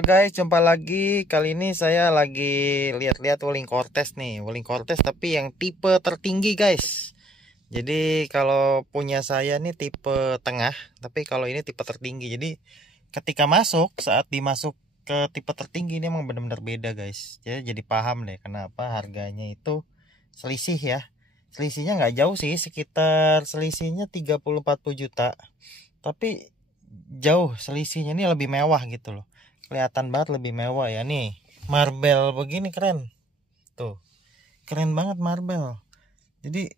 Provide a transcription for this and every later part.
Halo guys, jumpa lagi. Kali ini saya lagi lihat-lihat Wuling Cortez nih, Wuling Cortez tapi yang tipe tertinggi guys. Jadi kalau punya saya nih tipe tengah, tapi kalau ini tipe tertinggi. Jadi ketika masuk, saat dimasuk ke tipe tertinggi ini emang benar-benar beda guys. Jadi paham deh kenapa harganya itu selisih ya. Selisihnya nggak jauh sih, sekitar selisihnya 30-40 juta. Tapi jauh selisihnya ini lebih mewah gitu loh. Kelihatan banget lebih mewah ya nih. Marble begini keren. Tuh. Keren banget marble. Jadi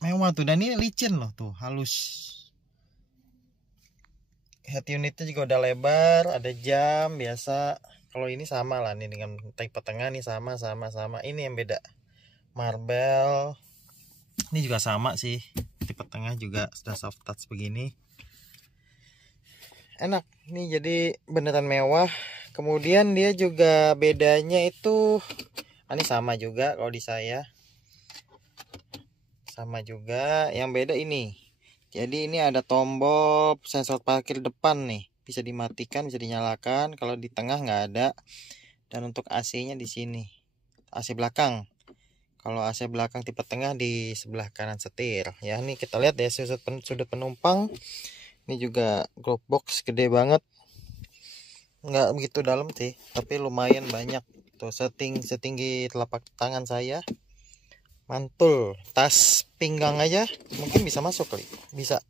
mewah tuh, dan ini licin loh tuh, halus. Head unitnya juga udah lebar, ada jam biasa. Kalau ini sama lah nih dengan tipe tengah nih, sama. Ini yang beda. Marble. Ini juga sama sih. Tipe tengah juga sudah soft touch begini. Enak nih, jadi beneran mewah. Kemudian dia juga bedanya itu ini sama juga kalau di saya, sama juga. Yang beda ini, jadi ini ada tombol sensor parkir depan nih, bisa dimatikan bisa dinyalakan. Kalau di tengah nggak ada. Dan untuk AC nya di sini, AC belakang. Kalau AC belakang tipe tengah di sebelah kanan setir ya. Ini kita lihat ya sudut penumpang. Ini juga glove box gede banget, nggak begitu dalam sih, tapi lumayan banyak tuh, setinggi telapak tangan saya. Mantul, tas pinggang aja mungkin bisa masuk kali, bisa,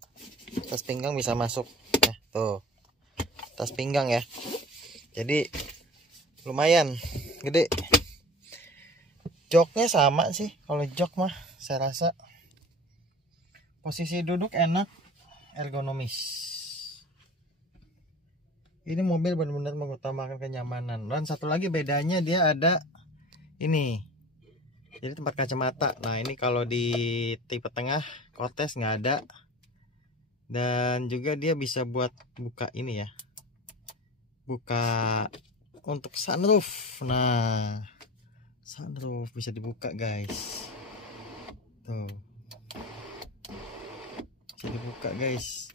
tas pinggang bisa masuk ya, tuh tas pinggang ya. Jadi lumayan gede. Joknya sama sih, kalau jok mah saya rasa posisi duduk enak, ergonomis. Ini mobil benar-benar mengutamakan kenyamanan. Dan satu lagi bedanya, dia ada ini, jadi tempat kacamata. Nah ini kalau di tipe tengah Cortez nggak ada. Dan juga dia bisa buat buka ini ya, buka untuk sunroof. Nah sunroof bisa dibuka guys, tuh bisa dibuka guys.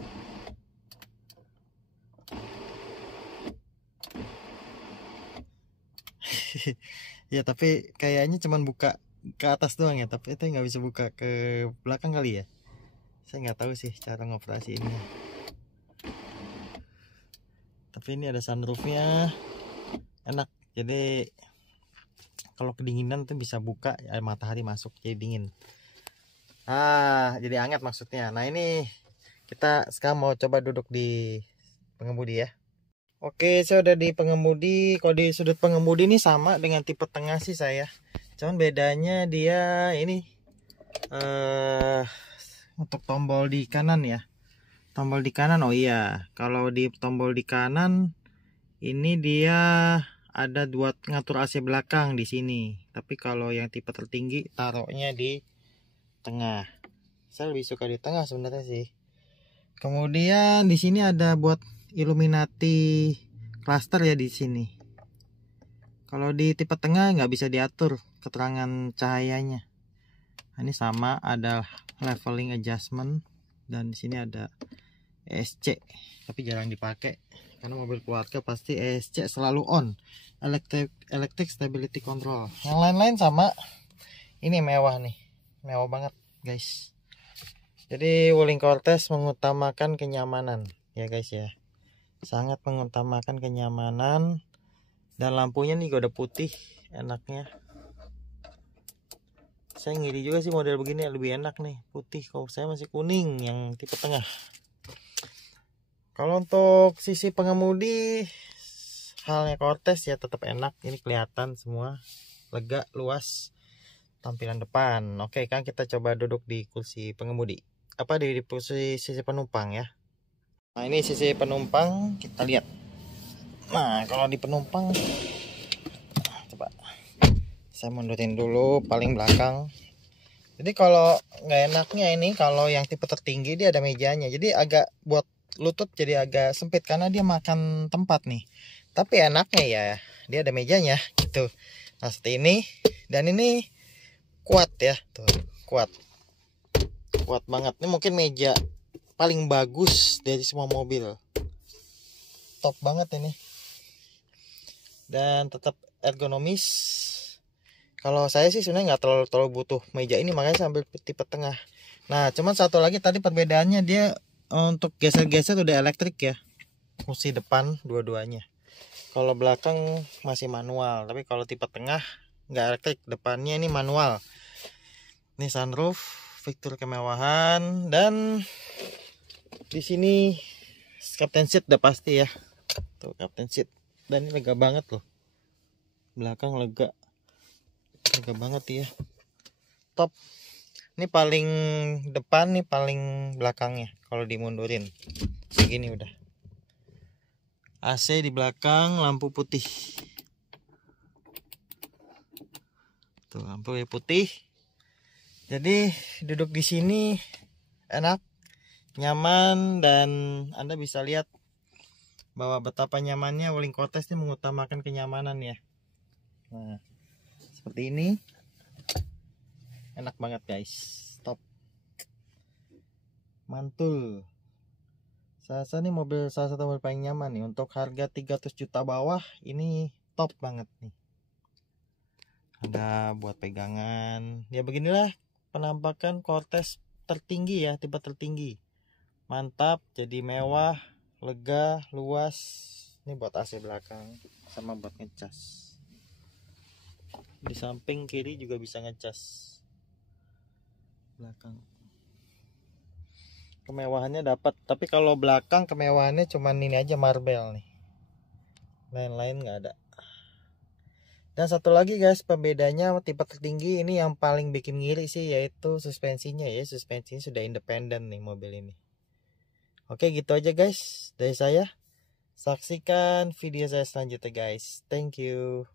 Ya tapi kayaknya cuman buka ke atas doang ya, tapi itu nggak bisa buka ke belakang kali ya. Saya nggak tahu sih cara ngoperasiinnya. Tapi ini ada sunroofnya, enak. Jadi kalau kedinginan tuh bisa buka, air matahari masuk jadi dingin. Jadi hangat maksudnya. Nah ini kita sekarang mau coba duduk di pengemudi ya. Oke, saya udah di pengemudi. Kalau di sudut pengemudi ini sama dengan tipe tengah sih saya. Cuman bedanya dia ini untuk tombol di kanan ya. Tombol di kanan, oh iya. Kalau di tombol di kanan ini dia ada dua ngatur AC belakang di sini. Tapi kalau yang tipe tertinggi taruhnya di tengah. Saya lebih suka di tengah sebenarnya sih. Kemudian di sini ada buat Illuminati cluster ya di sini. Kalau di tipe tengah nggak bisa diatur keterangan cahayanya. Nah, ini sama, ada leveling adjustment, dan di sini ada ESC, tapi jarang dipakai karena mobil keluarga pasti ESC selalu on, electric stability control. Yang lain-lain sama. Ini mewah nih, mewah banget guys. Jadi Wuling Cortez mengutamakan kenyamanan ya guys ya, sangat mengutamakan kenyamanan. Dan lampunya nih udah putih, enaknya. Saya ngiri juga sih model begini, lebih enak nih putih. Kalau saya masih kuning yang tipe tengah. Kalau untuk sisi pengemudi, halnya Cortez ya, tetap enak. Ini kelihatan semua, lega, luas. Tampilan depan oke kan. Kita coba duduk di kursi pengemudi, di kursi sisi penumpang ya. Nah ini sisi penumpang, kita lihat. Nah kalau di penumpang, coba saya mundurin dulu paling belakang. Jadi kalau nggak enaknya ini, kalau yang tipe tertinggi dia ada mejanya, jadi agak buat lutut jadi agak sempit karena dia makan tempat nih. Tapi enaknya ya dia ada mejanya gitu. Nah seperti ini, dan ini kuat ya, tuh kuat banget. Ini mungkin meja paling bagus dari semua mobil, top banget ini. dan tetap ergonomis. Kalau saya sih sebenarnya nggak terlalu butuh meja ini, makanya sambil tipe tengah. Nah, cuman satu lagi tadi perbedaannya, dia untuk geser-geser udah elektrik ya, kursi depan dua-duanya. Kalau belakang masih manual, tapi kalau tipe tengah nggak elektrik, depannya ini manual. Ini sunroof, fitur kemewahan, dan di sini captain seat udah pasti ya. Tuh captain seat, dan ini lega banget loh. Belakang lega banget ya. Top. Ini paling depan, nih paling belakangnya. Kalau dimundurin segini udah. AC di belakang, lampu putih. Tuh lampu putih. Jadi duduk di sini enak, nyaman, dan Anda bisa lihat bahwa betapa nyamannya Wuling Cortez ini mengutamakan kenyamanan ya. Nah, seperti ini. Enak banget guys. Top. Mantul. Saya rasa ini salah satu mobil paling nyaman nih. Untuk harga 300 juta bawah, ini top banget nih. Ada buat pegangan. Ya beginilah penampakan Cortez tertinggi ya, tipe tertinggi. Mantap, jadi mewah, lega, luas. Ini buat AC belakang sama buat ngecas. Di samping kiri juga bisa ngecas belakang. Kemewahannya dapat, tapi kalau belakang kemewahannya cuman ini aja, marble nih. Lain-lain nggak ada. Dan satu lagi guys, pembedanya tipe tertinggi ini yang paling bikin ngiri sih, yaitu suspensinya ya. Suspensinya sudah independen nih mobil ini. Oke, gitu aja guys dari saya. Saksikan video saya selanjutnya guys. Thank you.